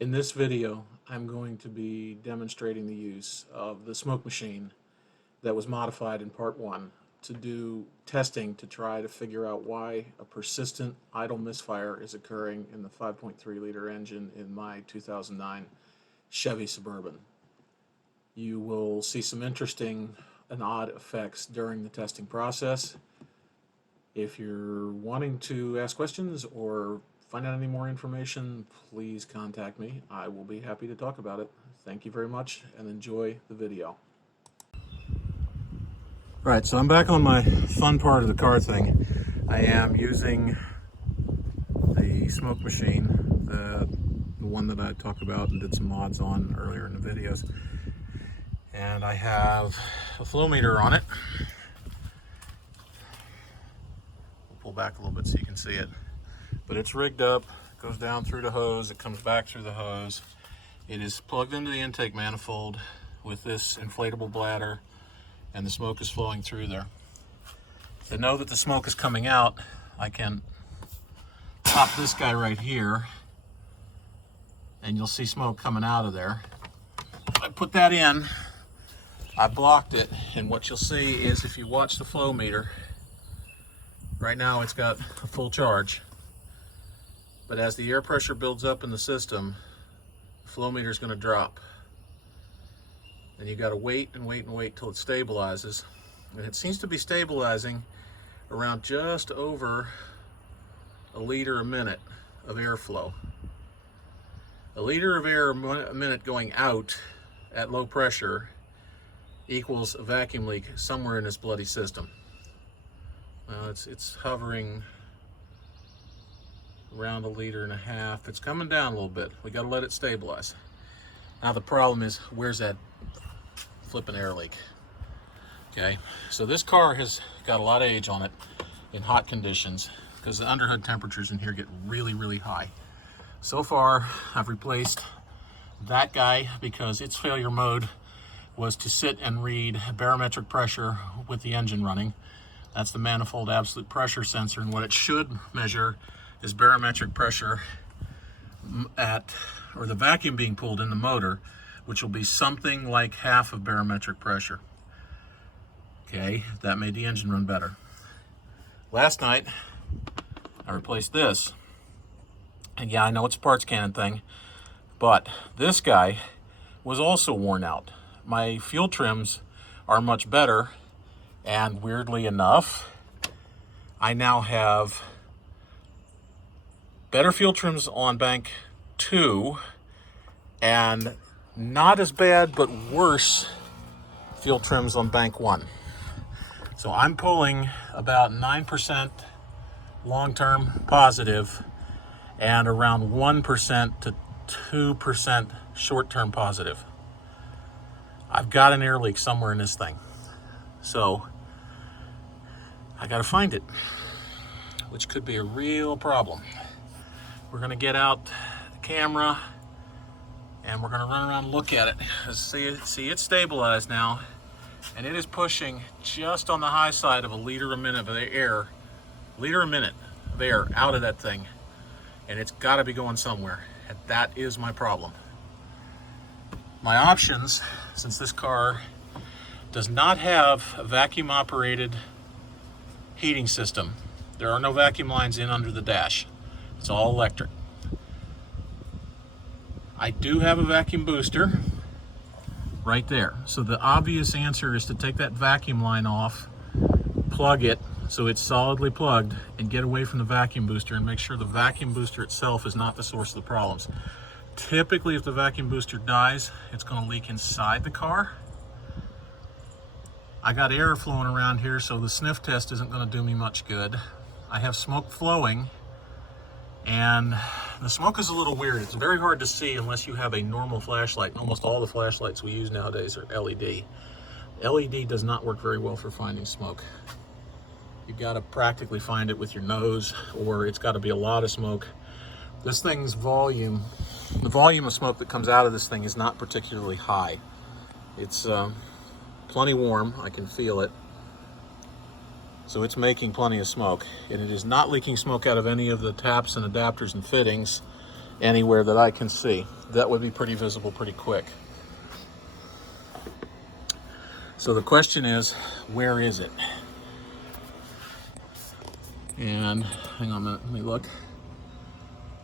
In this video, I'm going to be demonstrating the use of the smoke machine that was modified in part 1 to do testing to try to figure out why a persistent idle misfire is occurring in the 5.3 liter engine in my 2009 Chevy Suburban. You will see some interesting and odd effects during the testing process. If you're wanting to ask questions or find out any more information, please contact me. I will be happy to talk about it. Thank you very much and enjoy the video. Right, so I'm back on my fun part of the car thing. I am using the smoke machine, the one that I talked about and did some mods on earlier in the videos. And I have a flow meter on it. We'll pull back a little bit so you can see it. But it's rigged up, it goes down through the hose, it comes back through the hose. It is plugged into the intake manifold with this inflatable bladder, and the smoke is flowing through there. To know that the smoke is coming out, I can pop this guy right here, and you'll see smoke coming out of there. I put that in, I blocked it, and what you'll see is if you watch the flow meter, right now it's got a full charge. But as the air pressure builds up in the system, the flow meter is going to drop. And you got to wait and wait and wait till it stabilizes. And it seems to be stabilizing around just over a liter a minute of airflow. A liter of air a minute going out at low pressure equals a vacuum leak somewhere in this bloody system. Well, it's hovering around 1.5 liters. It's coming down a little bit. We got to let it stabilize. Now the problem is, where's that flipping air leak? Okay, so this car has got a lot of age on it in hot conditions because the underhood temperatures in here get really, really high. So far, I've replaced that guy because its failure mode was to sit and read barometric pressure with the engine running. That's the manifold absolute pressure sensor, and what it should measure is barometric pressure or the vacuum being pulled in the motor, which will be something like half of barometric pressure. Okay, that made the engine run better. Last night, I replaced this. And yeah, I know it's a parts cannon thing, but this guy was also worn out. My fuel trims are much better, and weirdly enough, I now have better fuel trims on bank 2 and not as bad but worse fuel trims on bank 1. So I'm pulling about 9% long-term positive and around 1% to 2% short-term positive. I've got an air leak somewhere in this thing. So I gotta find it, which could be a real problem. We're gonna get out the camera and we're gonna run around and look at it. See, it's stabilized now, and it is pushing just on the high side of 1 liter a minute of air, out of that thing, and it's gotta be going somewhere, and that is my problem. My options, since this car does not have a vacuum operated heating system, there are no vacuum lines in under the dash. It's all electric. I do have a vacuum booster right there. So the obvious answer is to take that vacuum line off, plug it so it's solidly plugged, and get away from the vacuum booster and make sure the vacuum booster itself is not the source of the problems. Typically, if the vacuum booster dies, it's going to leak inside the car. I got air flowing around here, so the sniff test isn't going to do me much good. I have smoke flowing, and the smoke is a little weird. It's very hard to see unless you have a normal flashlight. Almost all the flashlights we use nowadays are LED. LED does not work very well for finding smoke. You've got to practically find it with your nose, or it's got to be a lot of smoke. This thing's volume, the volume of smoke that comes out of this thing is not particularly high. It's plenty warm, I can feel it. So it's making plenty of smoke, and it is not leaking smoke out of any of the taps and adapters and fittings. anywhere that I can see. That would be pretty visible pretty quick. So the question is, where is it? And hang on a minute, let me look.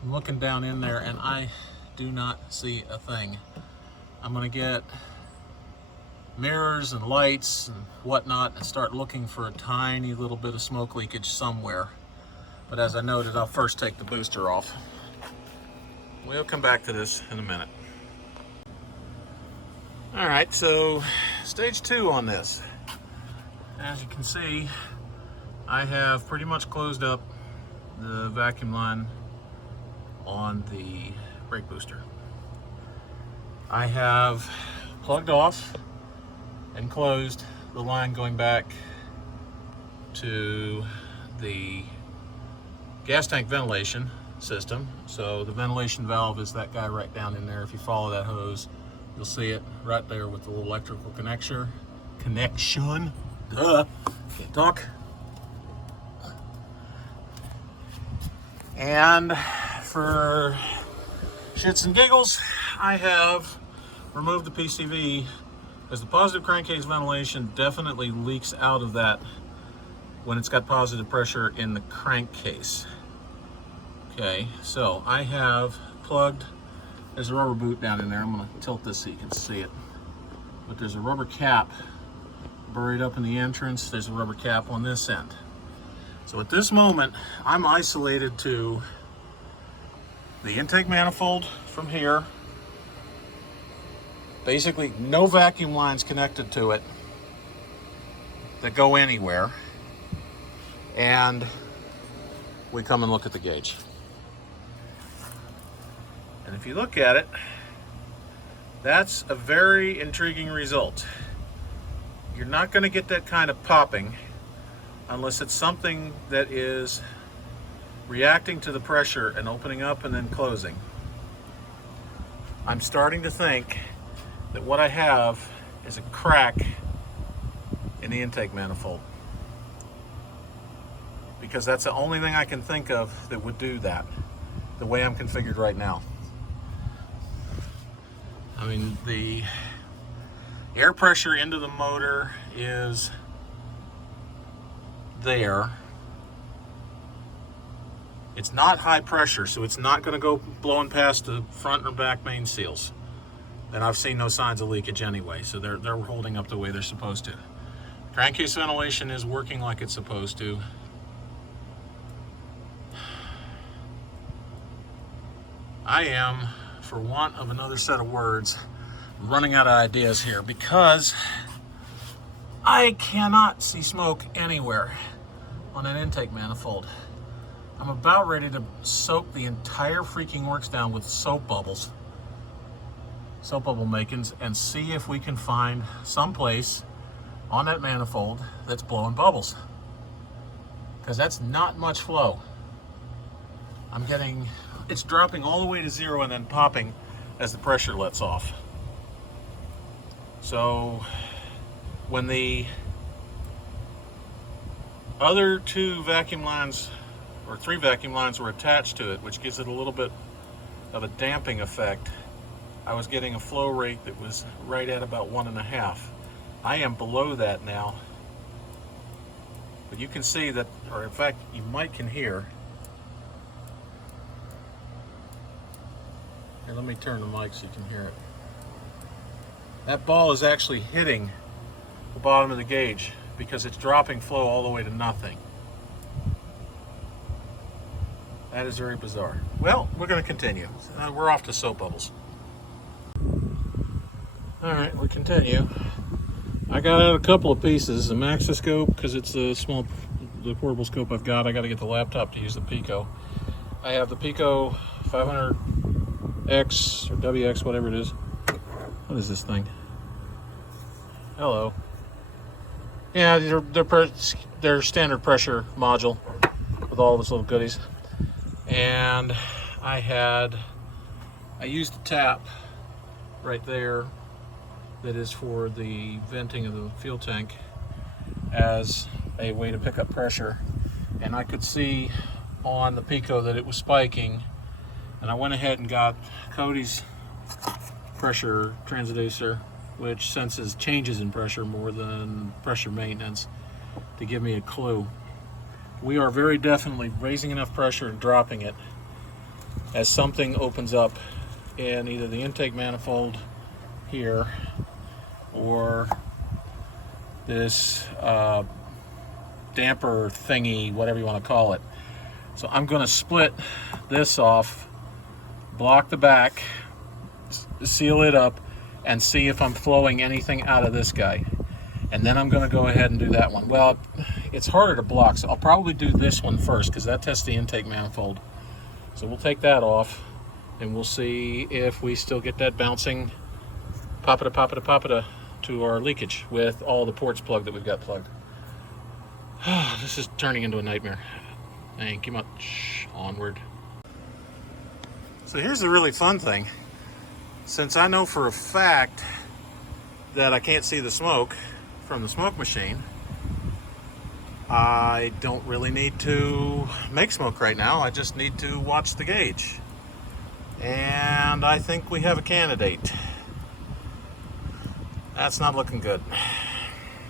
I'm looking down in there and I do not see a thing. I'm gonna get mirrors and lights and whatnot and start looking for a tiny little bit of smoke leakage somewhere. But as I noted, I'll first take the booster off. We'll come back to this in a minute. All right, so stage 2 on this. As you can see, I have pretty much closed up the vacuum line on the brake booster. I have plugged off and closed the line going back to the gas tank ventilation system. So the ventilation valve is that guy right down in there. If you follow that hose, you'll see it right there with the little electrical connection. Duh, can't talk. And for shits and giggles, I have removed the PCV, as the positive crankcase ventilation definitely leaks out of that when it's got positive pressure in the crankcase. Okay, so I have plugged, there's a rubber boot down in there. I'm gonna tilt this so you can see it. But there's a rubber cap buried up in the entrance. There's a rubber cap on this end. So at this moment, I'm isolated to the intake manifold from here. Basically, no vacuum lines connected to it that go anywhere. And we come and look at the gauge. And if you look at it, that's a very intriguing result. You're not going to get that kind of popping unless it's something that is reacting to the pressure and opening up and then closing. I'm starting to think that what I have is a crack in the intake manifold, because that's the only thing I can think of that would do that, the way I'm configured right now. I mean, the air pressure into the motor is there. It's not high pressure, so it's not going to go blowing past the front or back main seals. And I've seen no signs of leakage anyway, so they're holding up the way they're supposed to. Crankcase ventilation is working like it's supposed to. I am, for want of another set of words, running out of ideas here, because I cannot see smoke anywhere on an intake manifold. I'm about ready to soak the entire freaking works down with soap bubble makings, and see if we can find some place on that manifold that's blowing bubbles, because that's not much flow. It's dropping all the way to 0 and then popping as the pressure lets off. So when the other 2 vacuum lines, or 3 vacuum lines, were attached to it, which gives it a little bit of a damping effect, I was getting a flow rate that was right at about 1.5. I am below that now, but you can see that, or in fact you can hear. Here, let me turn the mic so you can hear it. That ball is actually hitting the bottom of the gauge because it's dropping flow all the way to nothing. That is very bizarre. Well, we're going to continue. We're off to soap bubbles. All right, we continue. I got out a couple of pieces. The Maxiscope, because it's the portable scope I've got. I got to get the laptop to use the Pico. I have the Pico 500X or WX, whatever it is. What is this thing? Hello. Yeah, they're standard pressure module with all this little goodies. And I used the tap right there that is for the venting of the fuel tank as a way to pick up pressure. And I could see on the Pico that it was spiking. And I went ahead and got Cody's pressure transducer, which senses changes in pressure more than pressure maintenance, to give me a clue. We are very definitely raising enough pressure and dropping it as something opens up in either the intake manifold here or this damper thingy, whatever you want to call it. So I'm going to split this off, block the back, seal it up, and see if I'm flowing anything out of this guy. And then I'm going to go ahead and do that one. Well, it's harder to block, so I'll probably do this one first because that tests the intake manifold. So we'll take that off and we'll see if we still get that bouncing pop-a-da, pop-a-da, pop-a-da to our leakage with all the ports plugged that we've got plugged. This is turning into a nightmare. Thank you much. Onward. So here's the really fun thing. Since I know for a fact that I can't see the smoke from the smoke machine, I don't really need to make smoke right now. I just need to watch the gauge. And I think we have a candidate. That's not looking good.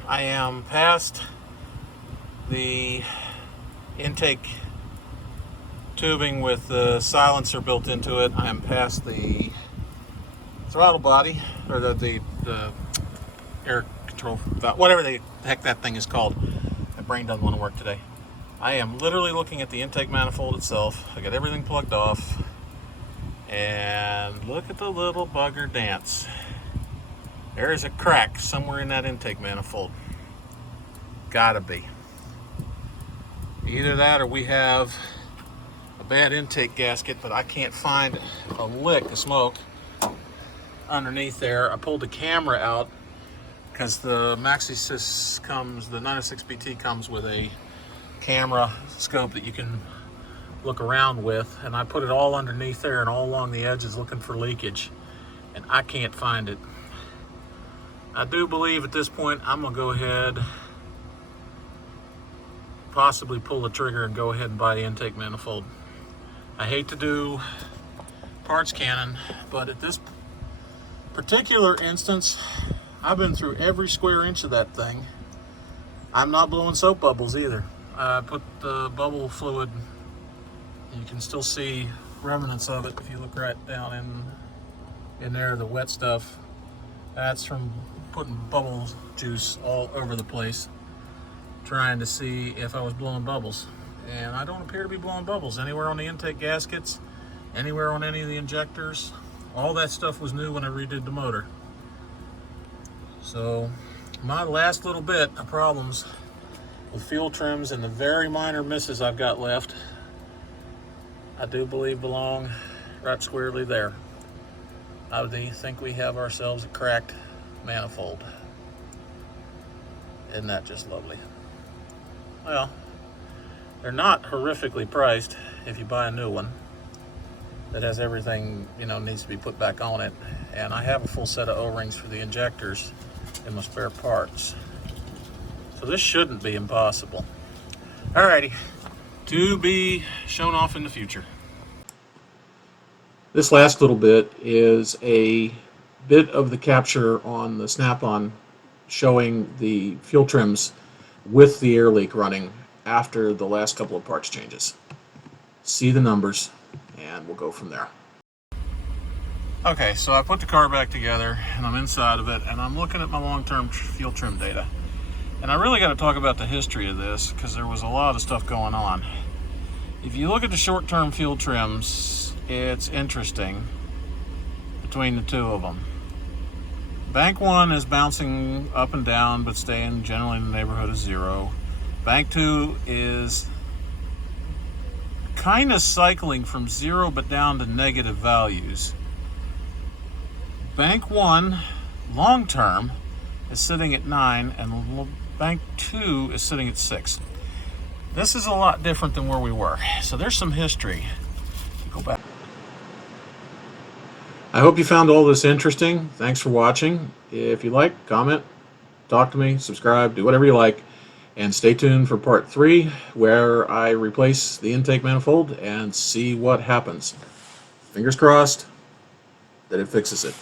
I am past the intake tubing with the silencer built into it. I am past the throttle body, or the air control valve, whatever the heck that thing is called. My brain doesn't want to work today. I am literally looking at the intake manifold itself. I got everything plugged off, and look at the little bugger dance. There is a crack somewhere in that intake manifold. Gotta be. Either that or we have a bad intake gasket, but I can't find a lick of smoke underneath there. I pulled the camera out because the MaxiSys comes, the 906BT comes with a camera scope that you can look around with, and I put it all underneath there and all along the edges looking for leakage, and I can't find it. I do believe at this point I'm gonna go ahead, possibly pull the trigger and go ahead and buy the intake manifold. I hate to do parts cannon, but at this particular instance, I've been through every square inch of that thing. I'm not blowing soap bubbles either. I put the bubble fluid, you can still see remnants of it if you look right down in there, the wet stuff. That's from putting bubble juice all over the place, trying to see if I was blowing bubbles. And I don't appear to be blowing bubbles anywhere on the intake gaskets, anywhere on any of the injectors. All that stuff was new when I redid the motor. So my last little bit of problems with fuel trims and the very minor misses I've got left, I do believe belong right squarely there. I do think we have ourselves a cracked manifold. Isn't that just lovely? Well, they're not horrifically priced if you buy a new one that has everything, needs to be put back on it. And I have a full set of O-rings for the injectors in my spare parts. So this shouldn't be impossible. Alrighty, to be shown off in the future. This last little bit is a bit of the capture on the Snap-on showing the fuel trims with the air leak running after the last couple of parts changes. See the numbers and we'll go from there. Okay, so I put the car back together and I'm inside of it and I'm looking at my long-term fuel trim data. And I really got to talk about the history of this because there was a lot of stuff going on. If you look at the short-term fuel trims, it's interesting between the two of them. Bank 1 is bouncing up and down but staying generally in the neighborhood of 0. Bank 2 is kind of cycling from 0 but down to negative values. Bank 1 long term is sitting at 9 and Bank 2 is sitting at 6. This is a lot different than where we were. So there's some history. Go back. I hope you found all this interesting. Thanks for watching. If you like, comment, talk to me, subscribe, do whatever you like. And stay tuned for part 3 where I replace the intake manifold and see what happens. Fingers crossed that it fixes it.